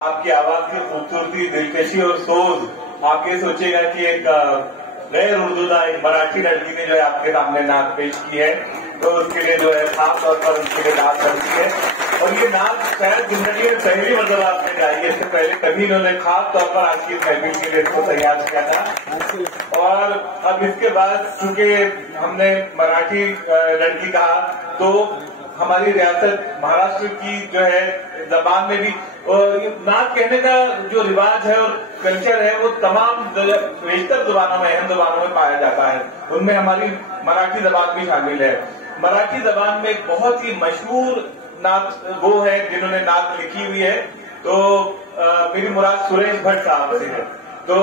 आपकी आवाज की खूबसूरती, दिलकशी और सोच आप ये सोचेगा कि एक गैर उर्दूदा एक मराठी लड़की ने जो है आपके सामने नाच पेश की है, तो उसके लिए जो है खास तौर पर उसके लिए नाच करती है। और ये नाच शायद जिंदगी में पहली मतलब आपने गाई है, इससे पहले कभी इन्होंने खास तौर पर आज की महफिल के लिए इसको तैयार किया था। और अब इसके बाद चूंकि हमने मराठी लड़की कहा, तो हमारी रियासत महाराष्ट्र की जो है जबान में भी नाच कहने का जो रिवाज है और कल्चर है वो तमाम बेशतर जबानों में, अहम जबानों में पाया जाता है। उनमें हमारी मराठी जबान भी शामिल है। मराठी जबान में एक बहुत ही मशहूर नाच वो है जिन्होंने नाच लिखी हुई है, तो मेरी मुराद सुरेश भट्ट साहब से है। तो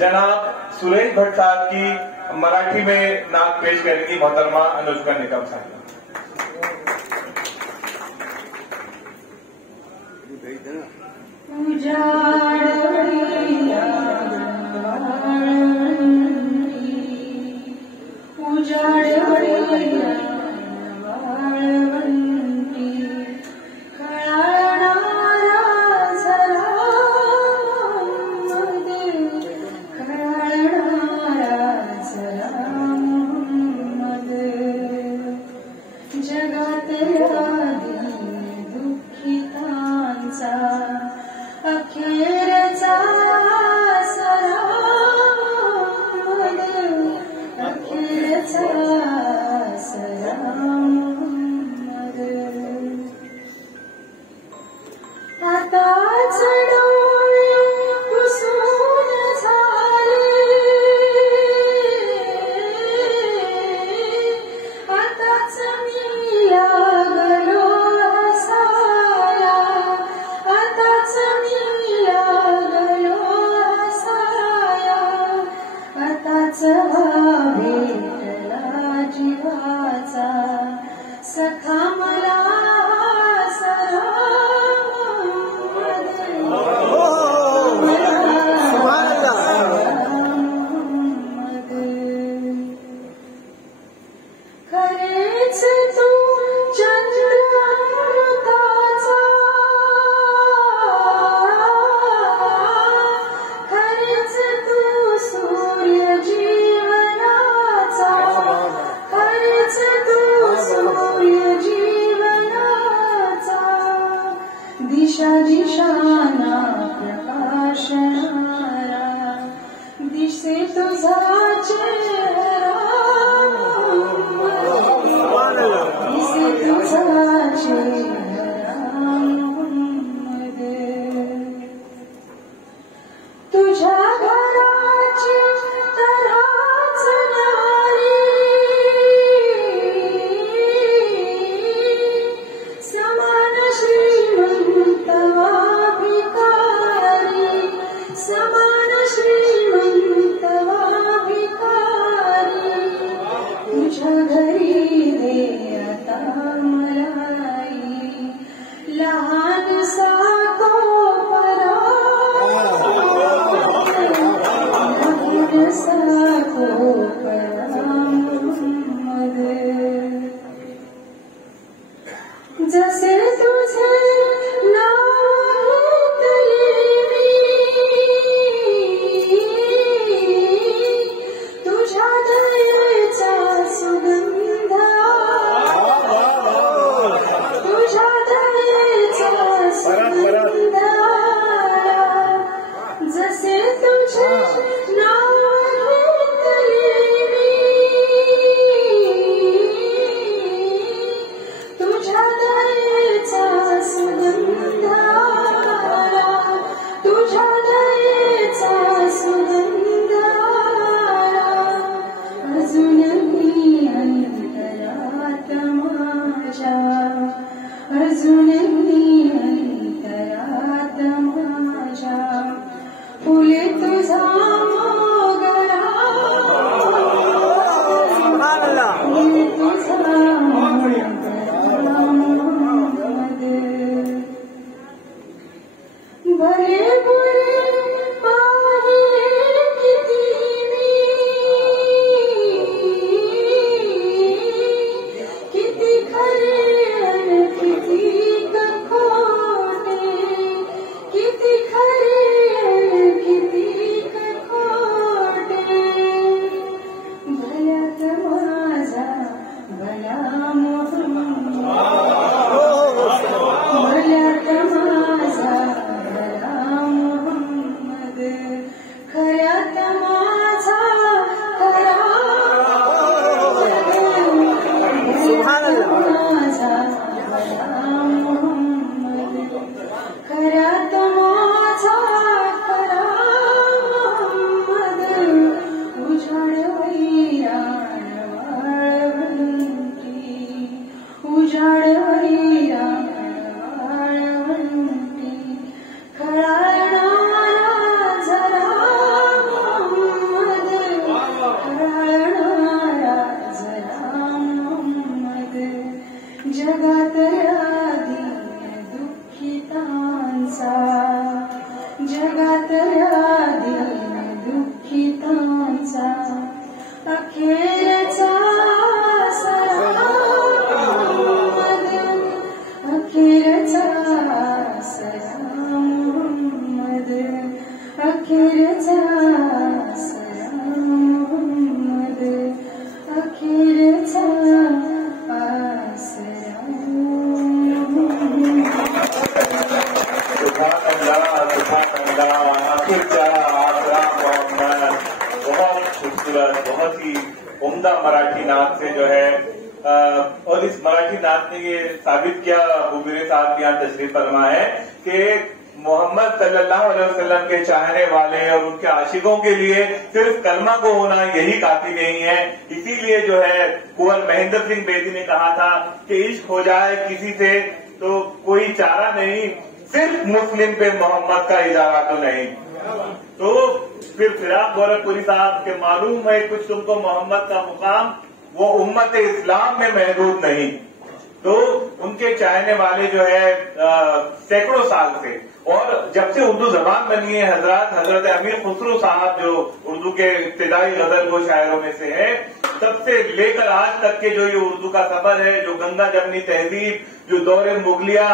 जनाब सुरेश भट्ट साहब की मराठी में नाच पेश करेंगी मोहतरमा अनुष्का निकम साहब। किती बहुत ही उम्दा मराठी नाच से जो है और इस मराठी नाच ने ये साबित किया, बुगरे साहब के यहाँ तशरीफ फरमा है कि मोहम्मद सल्लल्लाहु अलैहि वसल्लम के चाहने वाले और उनके आशिकों के लिए सिर्फ कलमा को होना यही काफी नहीं है। इसीलिए जो है कुंवर महेंद्र सिंह बेदी ने कहा था कि इश्क हो जाए किसी से तो कोई चारा नहीं, सिर्फ मुस्लिम पे मोहम्मद का इजारा तो नहीं। तो फिर फिराक गोरखपुरी साहब के मालूम है कुछ तुमको मोहम्मद का मुकाम, वो उम्मत इस्लाम में महदूद नहीं। तो उनके चाहने वाले जो है सैकड़ों साल से, और जब से उर्दू जबान बनी है हजरत अमीर खुसरो साहब जो उर्दू के इब्तिदाई गजल गो शायरों में से है, तब से लेकर आज तक के जो ये उर्दू का सफर है, जो गंगा जमनी तहजीब, जो दौरे मुगलिया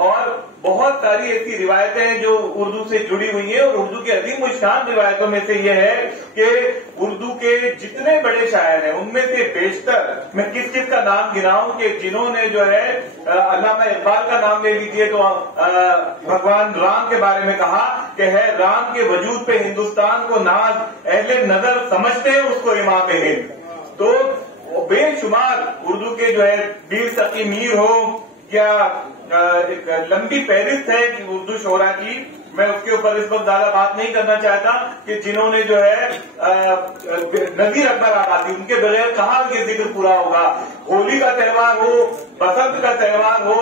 और बहुत सारी ऐसी रिवायतें हैं जो उर्दू से जुड़ी हुई हैं। और उर्दू की अजीम शान रिवायतों में से ये है कि उर्दू के जितने बड़े शायर हैं उनमें से बेशतर मैं किस किस का नाम गिनाऊं कि जिन्होंने जो है अल्लामा इकबाल का नाम ले लीजिए तो भगवान राम के बारे में कहा कि है राम के वजूद पे हिंदुस्तान को नाज, अहले नजर समझते हैं उसको इमाम हिंद। तो बेशुमार उर्दू के जो है वीर सकी मीर हो या एक लंबी फहरिस्त है कि उर्दू शोरा की, मैं उसके ऊपर इस वक्त ज्यादा बात नहीं करना चाहता कि जिन्होंने जो है नजीर अकबर आबादी, उनके बगैर कहाँ ये जिक्र पूरा होगा। होली का त्यौहार हो, बसंत का त्यौहार हो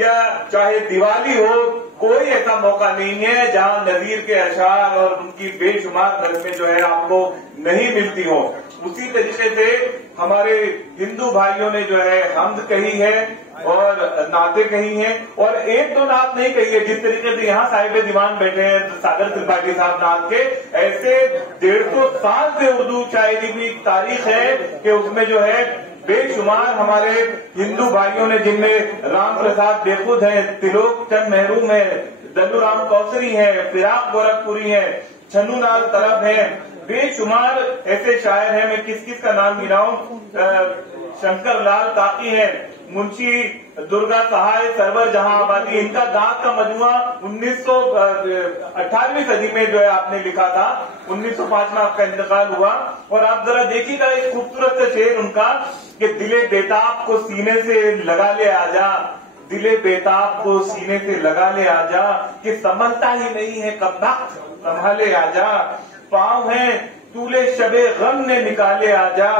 या चाहे दिवाली हो, कोई ऐसा मौका नहीं है जहां नजीर के अशार और उनकी बेशुमार नज़में जो है आपको नहीं मिलती हो। उसी तरीके से हमारे हिंदू भाइयों ने जो है हम्द कही है और नाते कही हैं, और एक दो नात नहीं कही है। जिस तरीके से यहाँ साहिब दीवान बैठे हैं सागर त्रिपाठी साहब नात के, ऐसे 150 साल से उर्दू शायरी की तारीख है कि उसमें जो है बेशुमार हमारे हिंदू भाइयों ने, जिनमें राम प्रसाद बेखुद हैं, त्रिलोक चंद महरूम है, दल्लूराम कौसरी है, फिराक गोरखपुरी है, छन्नू नाल तरफ है, बेशुमार ऐसे शायर हैं। मैं किस किस का नाम गिनाऊं, शंकर लाल ताकी है, मुंशी दुर्गा सहाय सरवर जहां आबादी, इनका दांत का मजमुआ 18वीं सदी में जो है आपने लिखा था, 1905 में आपका इंतकाल हुआ। और आप जरा देखिएगा एक खूबसूरत सा शेर उनका कि दिले बेताब को सीने से लगा ले आजा, दिले बेताब को सीने से लगा ले आजा, कि संभलता ही नहीं है कब तक संभाले आजा, पाँव है तूले शबे गम ने निकाले आजा,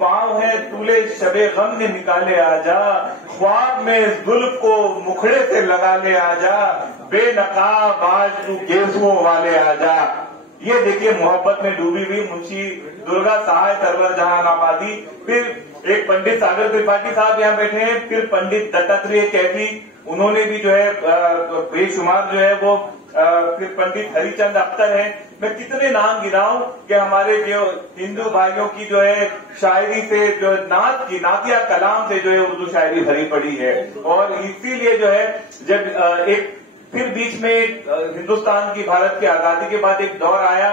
पाँव है तूले शबे गम ने निकाले आजा, ख्वाब में जुल्फ को मुखड़े से लगा ले आजा, बेनकाब आज तू गेसुओं वाले आजा। ये देखिए मोहब्बत में डूबी हुई मुंशी दुर्गा सहाय सरवर जहां आबादी। फिर एक पंडित सागर त्रिपाठी साहब यहाँ बैठे हैं, फिर पंडित दत्तात्रेय कैफी, उन्होंने भी जो है बेशुमार जो है वो, फिर पंडित हरिचंद अख्तर हैं। मैं कितने नाम गिनाऊं कि हमारे जो हिंदू भाइयों की जो है शायरी से, जो नात की नातिया कलाम से जो है उर्दू शायरी भरी पड़ी है। और इसीलिए जो है जब एक फिर बीच में हिंदुस्तान की, भारत की आजादी के बाद एक दौर आया,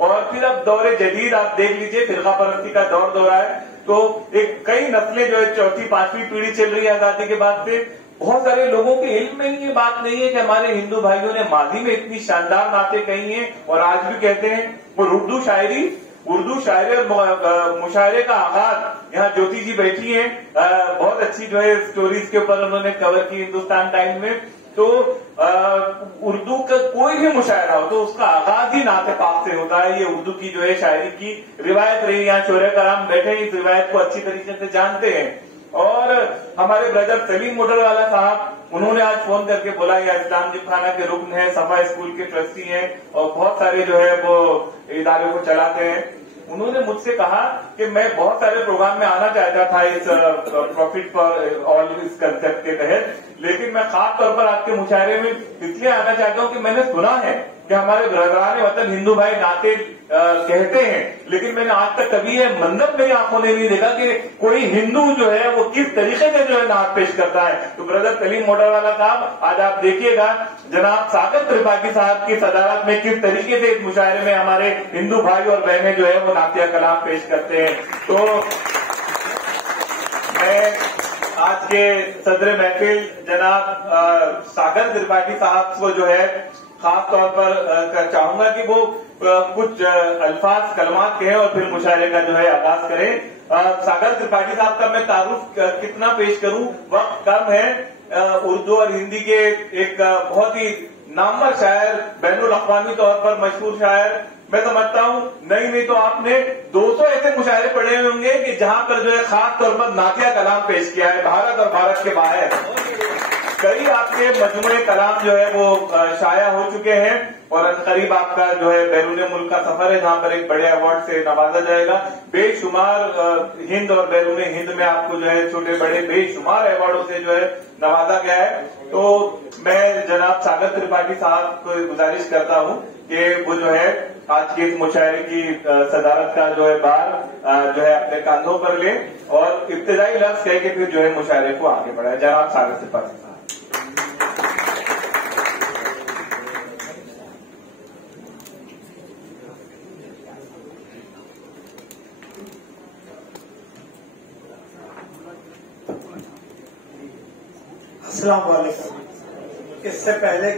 और फिर अब दौरे जदीद आप देख लीजिए, फिरका परस्ती का दौर है। तो एक कई नस्लें जो है चौथी पांचवी पीढ़ी चल रही है आजादी के बाद से। बहुत सारे लोगों के इल्म में ये बात नहीं है कि हमारे हिंदू भाइयों ने माजी में इतनी शानदार नाते कही हैं और आज भी कहते हैं। और उर्दू शायरी और मुशायरे का आगाज, यहाँ ज्योति जी बैठी हैं, बहुत अच्छी जो है स्टोरीज के ऊपर उन्होंने कवर की हिंदुस्तान टाइम में। तो उर्दू का कोई भी मुशायरा हो तो उसका आगाज ही नाते पाक से होता है। ये उर्दू की जो है शायरी की रिवायत रही, यहाँ शोरे कराम बैठे इस रिवायत को अच्छी तरीके से जानते हैं। और हमारे ब्रदर सलीम मोटरवाला साहब, उन्होंने आज फोन करके बोला, या इस्लाम जिमखाना के रुकन है, सफा स्कूल के ट्रस्टी हैं और बहुत सारे जो है वो इदारे को चलाते हैं। उन्होंने मुझसे कहा कि मैं बहुत सारे प्रोग्राम में आना चाहता था इस प्रॉफिट फॉर ऑल इस कंसेप्ट के तहत, लेकिन मैं खास तौर पर आपके मुशायरे में इसलिए आना चाहता हूं कि मैंने सुना है कि हमारे ब्रदरान वतन हिंदू भाई नाते कहते हैं, लेकिन मैंने आज तक कभी ये मंजर मेरी आंखों ने नहीं देखा कि कोई हिंदू जो है वो किस तरीके से जो है नात पेश करता है। तो ब्रदर सलीम मोटरवाला साहब, आज आप देखिएगा जनाब सागर त्रिपाठी साहब की सदारत में किस तरीके से इस मुशायरे में हमारे हिंदू भाई और बहनें जो है वो नातिया कलाम पेश करते हैं। तो मैं आज के सदर महफिल जनाब सागर त्रिपाठी साहब को जो है खास तौर पर चाहूंगा कि वो कुछ अल्फाज कलमात कहें और फिर मुशायरे का जो है आगाज करें। सागर त्रिपाठी साहब का मैं तारुफ कितना पेश करूं, वक्त कम है। उर्दू और हिंदी के एक बहुत ही नामवर शायर, बैनुल अक़वामी तौर पर मशहूर शायर, मैं समझता हूं नहीं तो आपने 200 ऐसे मुशायरे पढ़े होंगे कि जहां पर जो है खास तौर पर नातिया कलाम पेश किया है, भारत और भारत के बाहर। कई आपके मजमूए कलाम जो है वो शाया हो चुके हैं और अनकरीब आपका जो है बैरून मुल्क का सफर है, जहां पर एक बड़े अवार्ड से नवाजा जाएगा। बेशुमार हिंद और बैरून हिंद में आपको जो है छोटे बड़े बेशुमार अवार्डों से जो है नवाजा गया है। तो मैं जनाब सागर त्रिपाठी साहब को गुजारिश करता हूं कि वो जो है आज की इस मुशायरे की सदारत का जो है बार जो है अपने कांधों पर ले और इब्तिदाई लफ्ज कह के फिर जो है मुशायरे को आगे बढ़ाए। जनाब सागर त्रिपाठी साहब। अस्सलाम वालेकुम। इससे पहले